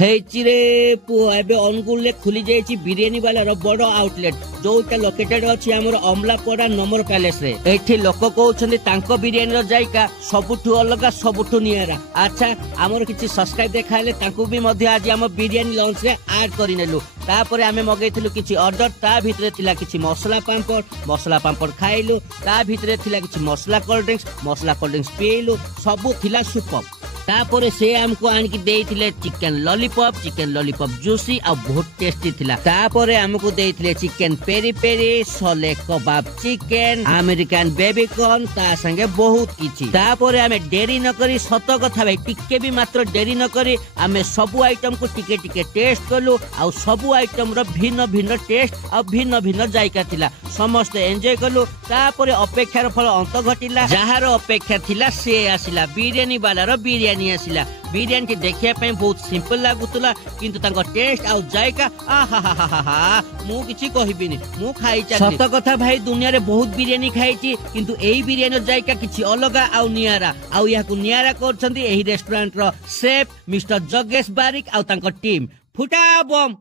ହେଇଚିରେ ପୁଅ ଏବେ ଅନୁଗୁଳରେ ଖୋଲି ଯାଇଛି ବିରିୟାନୀ ବାଲାର ବଡ ଆଉଟଲେଟ ଯୋଉଟା ଲୋକେଟେଡ ଅଛି ଆମର ଅମଲାପଡା ନମର ପ୍ୟାଲେସ ରେ। ଏଠି ଲୋକ କହୁଛନ୍ତି ତାଙ୍କ ବିରିୟାନୀର ଜାଇକା ସବୁଠୁ ଅଲଗା ସବୁଠୁ ନିଆରା। ଆଚ୍ଛା ଆମର କିଛି ସବସ୍କ୍ରାଇବ ଦେଖା ହେଲେ ତାଙ୍କୁ ବି ମଧ୍ୟ ଆଜି ଆମ ବିରିୟାନୀ ଲଞ୍ଚ ରେ ଆଡ କରିନେଲୁ। ତାପରେ ଆମେ ମଗେଇଥିଲୁ କିଛି ଅର୍ଡର, ତା ଭିତରେ ଥିଲା କିଛି ମସଲା ପାମ୍ପଡ ଖାଇଲୁ, ତା ଭିତରେ ଥିଲା କିଛି ମସଲା କୋଲ୍ଡ ଡ୍ରିଙ୍କ୍ସ ପିଇଲୁ, ସବୁ ଥିଲା ସୁପର। तापर से हमको आनिक देइथिले चिकन लॉलीपॉप जूसी आ बहुत टेस्टी थिला। तापर हमको देइथिले चिकन पेरी पेरी, सोले कबाब चिकन, अमेरिकन बेबी कॉर्न, ता संगे बहुत किछि। तापर हमें डेरी न करी सत कथा भाई टिके भी मात्र डेरी न करी हमें सब आइटम को टिके टिके टेस्ट कलु आ सब आइटम रो भिन्न भिन्न टेस्ट आ भिन्न भिन्न जायका थिला। समस्त एंजॉय कलु। तापर अपेक्षार फल अंत घटिला। जहार अपेक्षा थिला से आसिला, बिरियानी वाला बिरियानी आसिला। बिरियानी के देखिया पे बहुत सिंपल लागुतला किंतु तांको टेस्ट आ जायका आहा मु किछि कहिबिनी, मु खाई चाकरी। सत कथा भाई दुनिया रे बहुत बिरियानी खाइछि किंतु एई बिरियानी जायका किछि अलगा आ नियारा। आ याकु नियारा करछंती एही रेस्टोरेंट रो शेफ मिस्टर जगेश बारिक आ तांको टीम। फुटा बम।